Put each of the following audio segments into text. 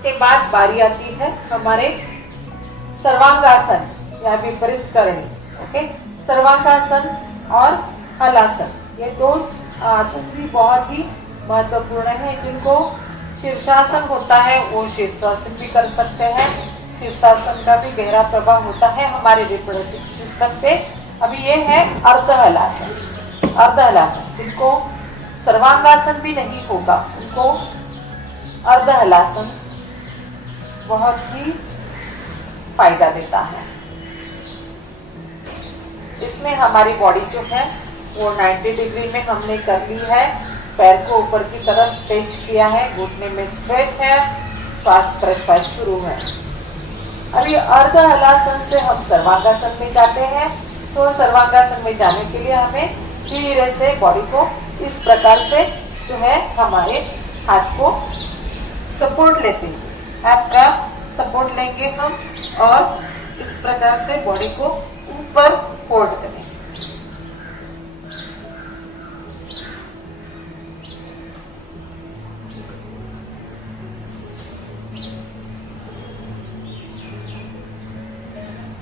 इसके बाद बारी आती है हमारे सर्वांगासन या विपरीत करणी। ओके, सर्वांगासन और हलासन, ये दो आसन भी बहुत ही महत्वपूर्ण है। जिनको शीर्षासन होता है वो शीर्षासन भी कर सकते हैं। शीर्षासन का भी गहरा प्रभाव होता है हमारे रिप्रोडक्टिव सिस्टम पे। अभी ये है अर्ध हलासन। अर्ध हलासन जिनको सर्वांगासन भी नहीं होगा उनको अर्ध हलासन बहुत ही फायदा देता है। इसमें हमारी बॉडी जो है वो 90 डिग्री में हमने कर ली है। पैर को ऊपर की तरफ स्ट्रेच किया है, घुटने में स्ट्रेट है, श्वास प्रश्वास शुरू है। अभी अर्ध हलासन से हम सर्वांगासन में जाते हैं। तो सर्वांगासन में जाने के लिए हमें धीरे से बॉडी को इस प्रकार से जो है हमारे हाथ को सपोर्ट लेते हैं। हाथ का सपोर्ट लेंगे हम और इस प्रकार से बॉडी को ऊपर होल्ड करें।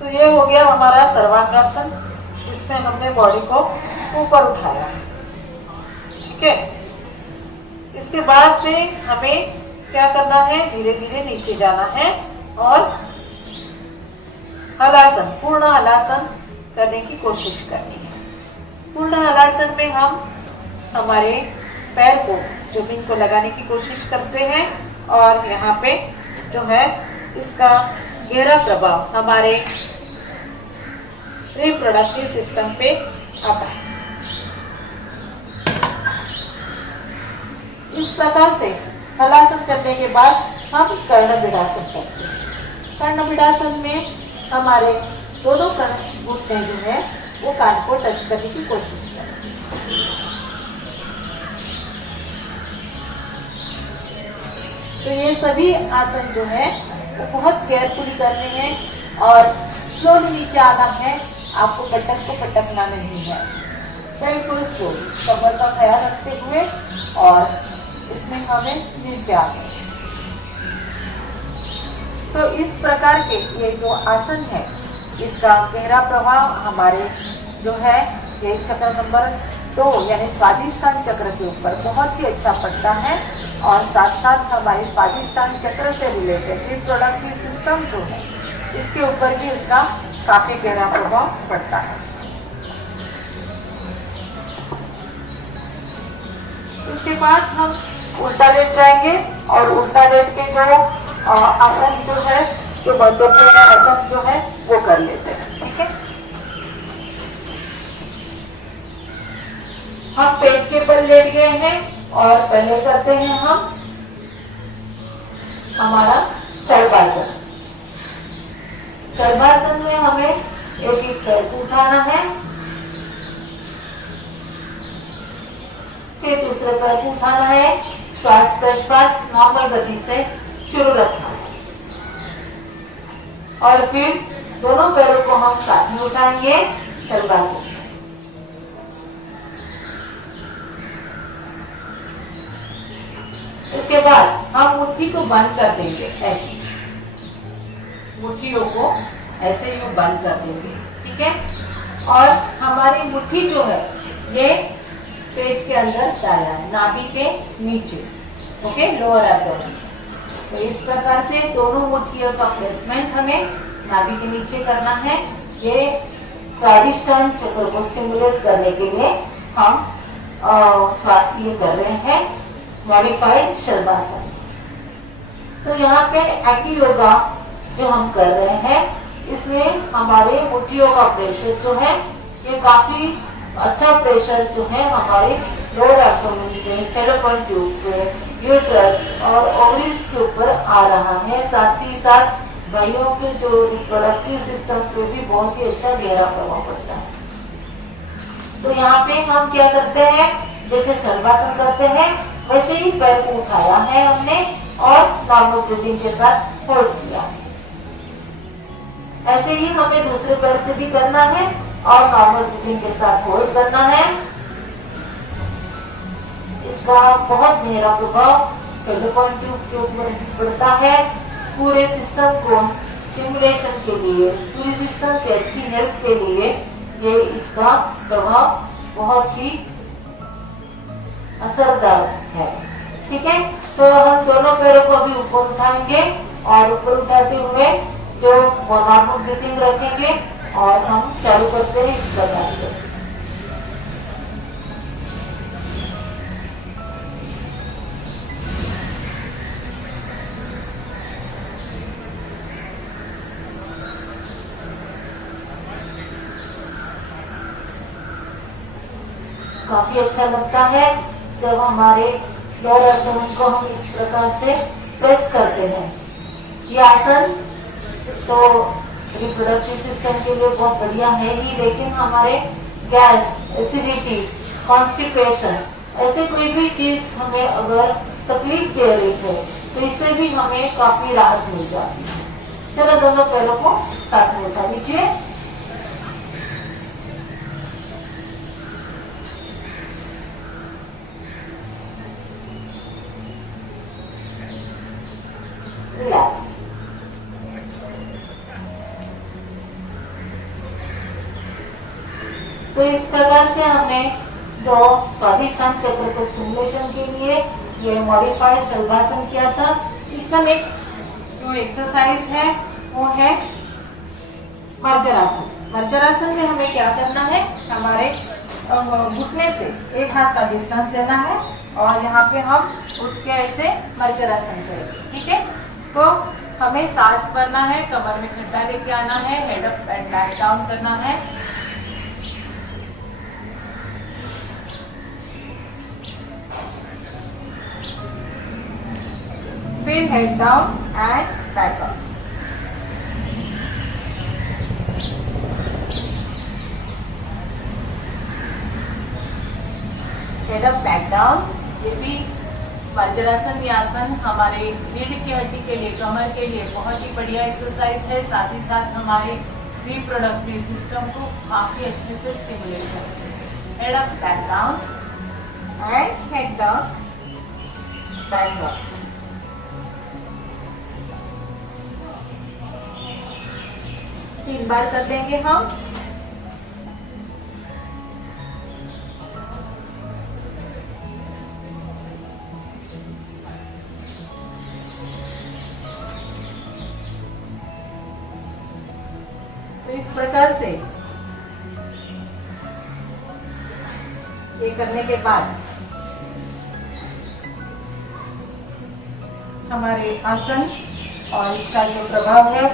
तो ये हो गया हमारा सर्वांगासन, जिसमें हमने बॉडी को ऊपर उठाया। ठीक है, इसके बाद में हमें क्या करना है, धीरे धीरे नीचे जाना है और हलासन, पूर्ण हलासन करने की कोशिश करनी है। पूर्ण हलासन में हम हमारे पैर को जमीन को लगाने की कोशिश करते हैं और यहाँ पे जो है इसका गहरा प्रभाव हमारे रिप्रोडक्टिव सिस्टम पे आता है। इस प्रकार से हलासन करने के बाद हम कर्णबिडासन करते हैं। कर्णबिडासन में हमारे दोनों घुटने जो है वो कान को टच करने की कोशिश करें। तो ये सभी आसन जो है वो बहुत केयरफुली करने हैं और स्लोली नीचे आना है। आपको पटक को पटकना नहीं है, बिल्कुल स्लोली कमर का ख्याल रखते हुए और इसमें हमें नीचे आना है। तो इस प्रकार के ये जो आसन है इसका गहरा प्रभाव हमारे जो है ये चक्र नंबर 2 यानी स्वादिष्टान चक्र के ऊपर बहुत ही अच्छा पड़ता है और साथ साथ हमारे स्वादिष्टान चक्र से रिलेटेड रिप्रोडक्टिव सिस्टम जो है इसके ऊपर भी इसका काफी गहरा प्रभाव पड़ता है। इसके बाद हम उल्टा लेट जाएंगे और उल्टा लेट के जो आसन जो है जो महत्वपूर्ण आसन जो है वो कर लेते हैं। ठीक है, हम पेट के बल लेट गए हैं और पहले करते हैं हम हमारा शलभासन। शलभासन में हमें एक पैर को उठाना है, फिर दूसरे पैर को उठाना है, श्वास प्रश्वास नॉर्मल गति से शुरू रखना है और फिर दोनों पैरों को हम साथ में उठाएंगे शलभासन। इसके बाद हम मुट्ठी को बंद कर देंगे, ऐसे मुट्ठियों को ऐसे ही बंद कर देंगे। ठीक है, और हमारी मुट्ठी जो है ये पेट के अंदर डाला है, नाभि के नीचे। Okay, lower abdomen. तो इस प्रकार से दोनों मुट्ठियों का प्लेसमेंट हमें नाभि के नीचे करना है। ये स्वादिष्टान चक्र को स्टिमुलेट करने के लिए हम ये कर रहे हैं मॉडिफाइड शलभासन। तो यहाँ पे एक्टिव योगा जो हम कर रहे हैं इसमें हमारे मुट्ठियों का प्रेशर जो है ये काफी अच्छा प्रेशर जो है हमारे लोअर एब्डोमेन पे, फैलोपियन ट्यूब पे, यूट्रस और ओवरीज के ऊपर आ रहा है। साथ ही साथ भाइयों के जो रिप्रोडक्टिव सिस्टम पे भी बहुत ही अच्छा गहरा प्रभाव पड़ता है। तो यहाँ पे हम क्या करते हैं, जैसे शलभासन करते हैं वैसे ही पैर को उठाया है हमने और नॉर्मल ब्रीथिंग के साथ होल्ड किया। ऐसे ही हमें दूसरे पैर से भी करना है और नॉर्मल ब्रीथिंग के साथ होल्ड करना है। इसका बहुत गहरा प्रभाव फेलोपियन ट्यूब के ऊपर पड़ता है। पूरे सिस्टम को स्टिमुलेशन के लिए, पूरी सिस्टम की अच्छी हेल्थ के लिए ये इसका प्रभाव बहुत ही असरदार है। ठीक है, तो हम दोनों पैरों को अभी ऊपर उठाएंगे और ऊपर उठाते हुए जो नॉर्मल ब्रीथिंग रखेंगे और हम चालू करते हैं इस प्रकार से। काफी अच्छा लगता है जब हमारे लोअर एब्डोमेन को हम इस प्रकार से प्रेस करते हैं। ये आसन तो रिप्रोडक्टिव सिस्टम के लिए बहुत बढ़िया है ही, लेकिन हमारे गैस, एसिडिटी, कॉन्स्टिपेशन ऐसे कोई भी चीज हमें अगर तकलीफ दे रही है तो इससे भी हमें काफी राहत मिल जाती है। चलो दोनों पैरों को साथ में उठा लीजिए। रिलैक्स। तो इस प्रकार से हमने जो स्वाधिष्ठान चक्र को स्टिमुलेशन के लिए ये मॉडिफाइड शलभासन किया था। इसका नेक्स्ट जो एक्सरसाइज है वो है मर्जरासन। मर्जरासन में हमें क्या करना है, हमारे घुटने से एक हाथ का डिस्टेंस लेना है और यहाँ पे हम उठ के ऐसे मर्जरासन करेंगे। ठीक है, तो हमें सांस भरना है, कमर में खड्डा लेके आना है, head up and back down करना है। फिर head down and back up. Head up back down. ये भी वज्रासन ये आसन हमारे रीढ़ की हड्डी के लिए, कमर के लिए बहुत ही बढ़िया एक्सरसाइज है। साथ ही साथ हमारे रिप्रोडक्टिव सिस्टम को काफी अच्छे से स्टिमुलेट करते हैं। Head up back down and head down back up. तीन बार कर लेंगे हम। तो इस प्रकार से ये करने के बाद हमारे आसन और इसका जो प्रभाव है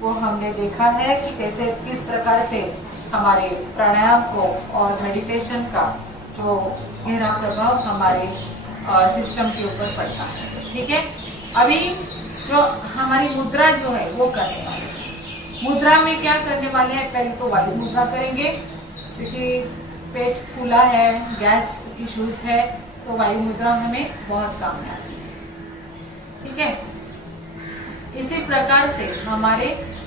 वो हमने देखा है कि कैसे किस प्रकार से हमारे प्राणायाम को और मेडिटेशन का जो गहरा प्रभाव हमारे सिस्टम के ऊपर पड़ता है। ठीक है, अभी जो हमारी मुद्रा जो है वो करने वाले हैं। मुद्रा में क्या करने वाले हैं, पहले तो वायु मुद्रा करेंगे क्योंकि पेट फूला है, गैस इश्यूज है, तो वायु मुद्रा हमें बहुत काम में आती है। ठीक है, इसी प्रकार से हमारे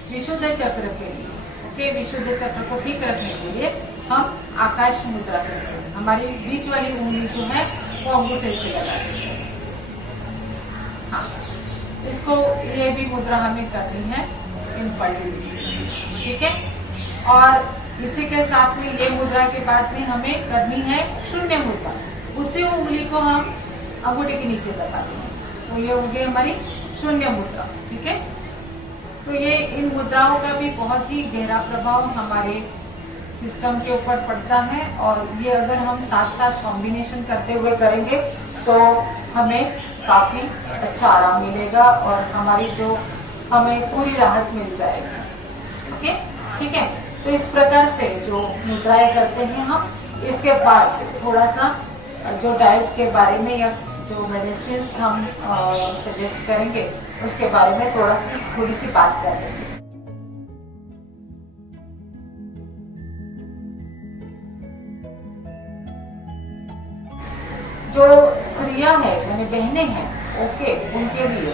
विशुद्ध चक्र के लिए, विशुद्ध चक्र को ठीक रखने के लिए हम आकाश मुद्रा करते हैं। हमारी बीच वाली उंगली जो है वो अंगूठे से लगाते हैं। हाँ, इसको ये भी मुद्रा हमें करनी है इनफर्टिलिटी। ठीक है, और इसी के साथ में ये मुद्रा के बाद में हमें करनी है शून्य मुद्रा। उसी उंगली को हम अंगूठे के नीचे दबाते हैं, तो ये हो गई हमारी शून्य मुद्रा। ठीक है, तो ये इन मुद्राओं का भी बहुत ही गहरा प्रभाव हमारे सिस्टम के ऊपर पड़ता है, और ये अगर हम साथ साथ कॉम्बिनेशन करते हुए करेंगे तो हमें काफी अच्छा आराम मिलेगा और हमारी जो हमें पूरी राहत मिल जाएगी। ओके, ठीक है, तो इस प्रकार से जो मुद्राएं करते हैं हम, इसके बाद थोड़ा सा जो डाइट के बारे में या जो मेडिसिन हम सजेस्ट करेंगे उसके बारे में थोड़ी सी बात कर लेंगे। जो स्त्रियां हैं यानी बहनें हैं, ओके, उनके लिए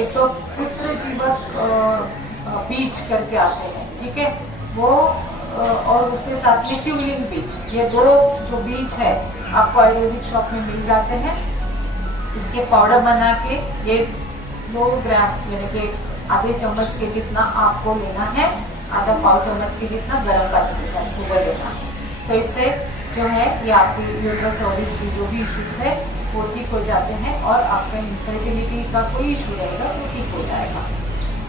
एक तो पुत्र जीवक बीज करके आते हैं। ठीक है, वो और उसके साथ में शिवलिंग बीज, ये दो जो बीज है आपको आयुर्वेदिक शॉप में मिल जाते हैं। इसके पाउडर बना के ये 2 ग्राम यानी कि आधे चम्मच के जितना आपको लेना है, आधा पाव चम्मच के जितना गर्म पानी के साथ सुबह लेना है। तो इससे जो है ये आपकी यूट्रस ओवरीज की जो भी इश्यूज है वो ठीक हो जाते हैं और आपका इनफर्टिलिटी का कोई इशू रहेगा वो ठीक हो जाएगा।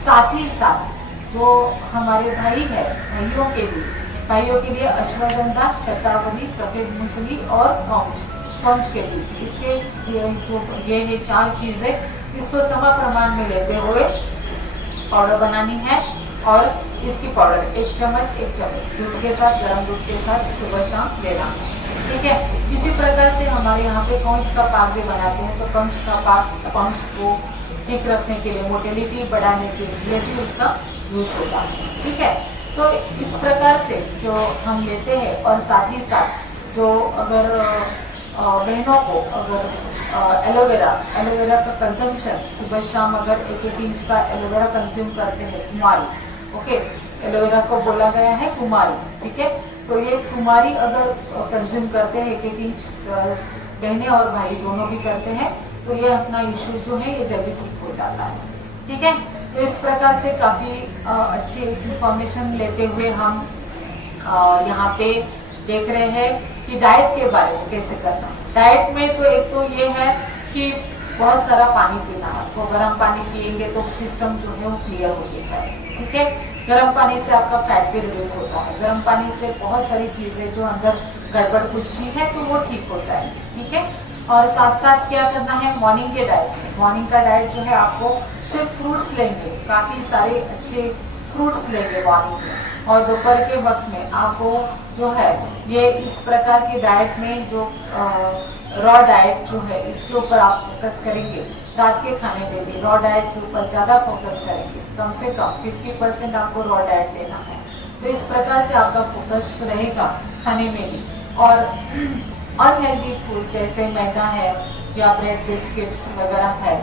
साथ ही साथ जो हमारे भाई है, भाइयों के लिए अश्वगंधा, शतावरी, सफेद मूसली और कौंच के बीज, इसके ये 4 चीजें इसको सम प्रमाण में लेते हुए पाउडर बनानी है और इसकी पाउडर 1 चम्मच दूध के साथ, गर्म दूध के साथ सुबह शाम लेना है। ठीक है। इसी प्रकार से हमारे यहाँ पे कौंच का पाक भी बनाते हैं, तो कौंच का पाक स्पम्स को ठीक रखने के लिए, मोटिलिटी बढ़ाने के लिए भी उसका यूज होता है। ठीक है। तो इस प्रकार से जो हम लेते हैं और साथ ही साथ जो अगर बहनों को अगर एलोवेरा का कंजम्पशन सुबह शाम अगर 1-1 इंच का एलोवेरा कंज्यूम करते हैं, कुमारी, ओके, एलोवेरा को बोला गया है कुमारी, ठीक है। तो ये कुमारी अगर कंज्यूम करते हैं 1-1 इंच, बहनें और भाई दोनों भी करते हैं, तो ये अपना इशू जो है ये जल्दी ठीक हो जाता है। ठीक है। तो इस प्रकार से काफ़ी अच्छी इंफॉर्मेशन लेते हुए हम यहाँ पे देख रहे हैं कि डाइट के बारे में कैसे करना है। डाइट में तो एक तो ये है कि बहुत सारा पानी पीना है, तो गर्म पानी पिएंगे तो सिस्टम जो है वो क्लियर होती जाए। ठीक है। गर्म पानी से आपका फैट भी रिड्यूस होता है, गर्म पानी से बहुत सारी चीज़ें जो अंदर गड़बड़ कुछ भी है तो वो ठीक हो जाएगी। ठीक है। और साथ साथ क्या करना है, मॉर्निंग के डाइट में, मॉर्निंग का डाइट जो है आपको सिर्फ फ्रूट्स लेंगे, काफ़ी सारे अच्छे फ्रूट्स लेंगे मॉर्निंग में, और दोपहर के वक्त में आपको जो है ये इस प्रकार की डाइट में जो रॉ डाइट जो है इसके ऊपर आप फोकस करेंगे। रात के खाने में भी रॉ डाइट के ऊपर ज़्यादा फोकस करेंगे, कम से कम 50% आपको रॉ डाइट लेना है। तो इस प्रकार से आपका फोकस रहेगा खाने में भी। और अनहेल्दी फूड जैसे मैदा है या ब्रेड बिस्किट्स वगैरह है,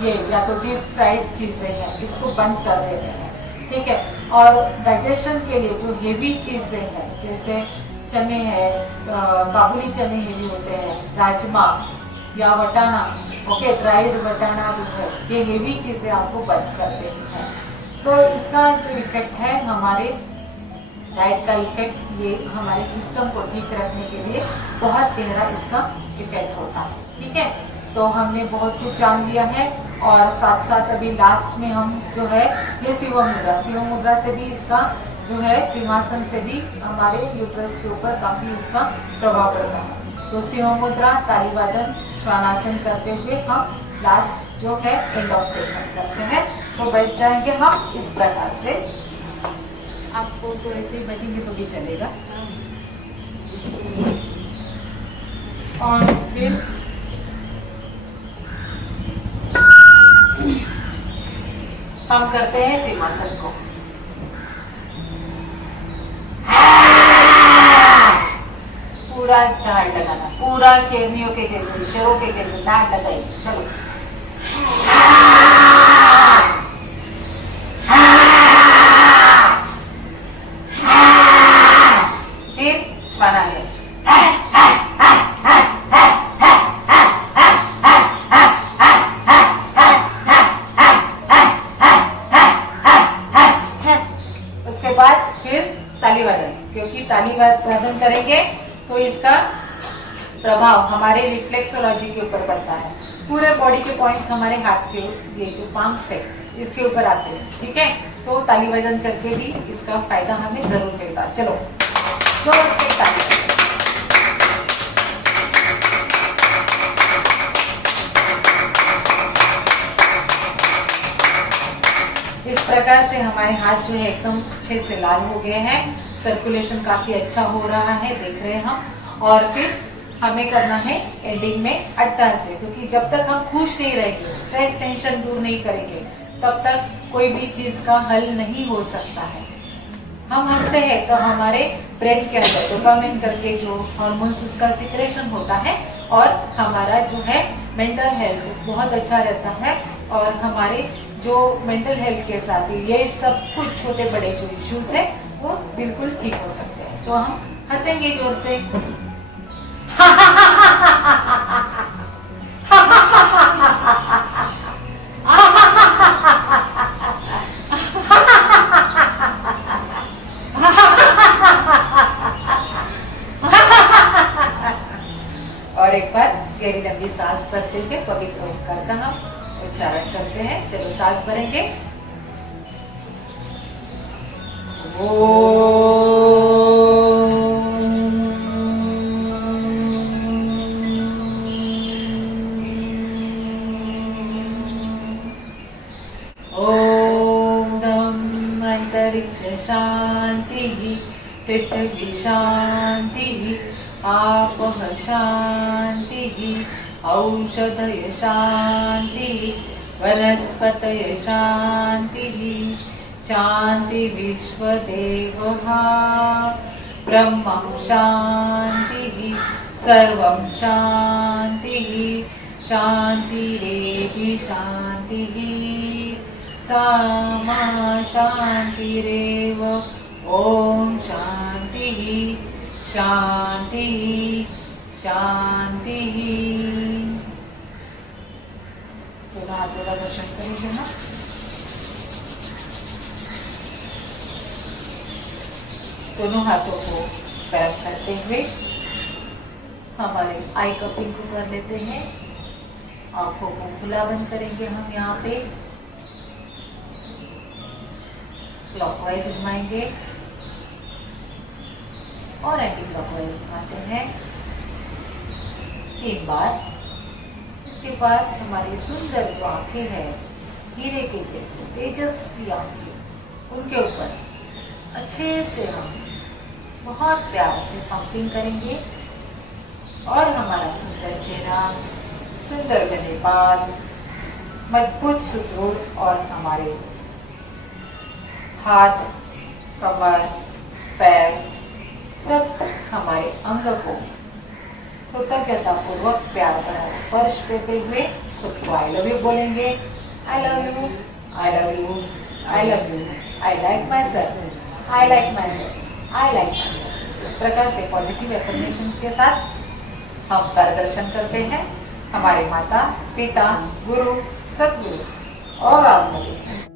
ये या तो डीप फ्राइड चीज़ें हैं, इसको बंद कर देते हैं। ठीक है। और डाइजेशन के लिए जो हेवी चीज़ें हैं जैसे चने हैं, काबुली चने हेवी होते हैं, राजमा या वटाना, ओके, ड्राइड वटाना जो है, ये हेवी चीज़ें आपको बंद कर देनी है। तो इसका जो इफेक्ट है, हमारे डाइट का इफेक्ट, ये हमारे सिस्टम को ठीक रखने के लिए बहुत गहरा इसका इफेक्ट होता है। ठीक है। तो हमने बहुत कुछ जान लिया है और साथ साथ अभी लास्ट में हम जो है ये शिव मुद्रा से भी इसका जो है, सिंहासन से भी हमारे यूट्रस के ऊपर काफ़ी उसका प्रभाव पड़ता है। तो शिव मुद्रा, तालीवादन, श्वानासन करते हुए हम लास्ट जो है एंड ऑफ सेशन करते हैं। तो बैठ जाएंगे हम इस प्रकार से, आपको तो ऐसे ही बैठेंगे तो भी चलेगा। और फिर हम करते हैं सिंहासन को। पूरा डांड लगाना, पूरा शेरनियों के जैसे, शेरों के जैसे डांड लगाइए। चलो, फिर श्वानासन। उसके बाद फिर तालीवादन, क्योंकि तालीवादन करेंगे तो इसका प्रभाव हमारे रिफ्लेक्सोलॉजी के ऊपर पड़ता है। पूरे बॉडी के पॉइंट्स हमारे हाथ के, ये जो पाम्स है इसके ऊपर आते हैं। ठीक है। तो तालीवादन करके भी इसका फायदा हमें जरूर मिलता। चलो, जोर से ताली। इस प्रकार से हमारे हाथ जो है एकदम अच्छे से लाल हो गए हैं, सर्कुलेशन काफ़ी अच्छा हो रहा है, देख रहे हैं हम। और फिर हमें करना है एंडिंग में अट्टासे, क्योंकि जब तक हम खुश नहीं रहेंगे, स्ट्रेस टेंशन दूर नहीं करेंगे, तब तक कोई भी चीज़ का हल नहीं हो सकता है। हम हंसते हैं तो हमारे ब्रेन के अंदर डोपामिन करके जो हार्मोन्स उसका सिक्रेशन होता है और हमारा जो है मेंटल हेल्थ बहुत अच्छा रहता है। और हमारे जो मेंटल हेल्थ के साथ ही ये सब कुछ छोटे बड़े जो इश्यूज है वो बिल्कुल ठीक हो सकते हैं। तो हम हंसेंगे जोर से। सांस भरते हुए पवित्र ओंकार का हम उच्चारण करते हैं। चलो सांस भरेंगे। अंतरिक्ष शांति, पृथ्वी शांति, आपः शांति, औषधय शांति, वनस्पतय शांति, शांति विश्वदेवः ब्रह्मं शांति, सर्वं शांति, शांतिरेधि शांतिः, सामा शांतिरेव। ओम शांति शांति शांति। थोड़ा हाथ थोड़ा दर्शन करेंगे ना। दोनों हाथों को पैर करते हुए हमारे आई कपिंग को कर लेते हैं। आंखों को खुला बंद करेंगे हम यहाँ पे। क्लॉकवाइज घुमाएंगे और एंटी क्लॉकवाइज घुमाते हैं 3 बार। इसके बाद हमारी सुंदर जो आंखें हैं, हीरे के जैसे तेजस्वी आंखें, उनके ऊपर अच्छे से हम बहुत प्यार से पंपिंग करेंगे और हमारा सुंदर चेहरा, सुंदर घने बाल, मजबूत सुदूर और हमारे हाथ, कमर, पैर, सब हमारे अंग को कृतज्ञता पूर्वक प्यार भरा स्पर्श देते हुए खुद को आई लव यू बोलेंगे। I love you, I love you, I love you, I like my self, I like my self, I like my self. इस प्रकार से पॉजिटिव एफर्मेशन के साथ हम प्रदर्शन करते हैं हमारे माता, पिता, गुरु, सदगुरु और आत्मदेव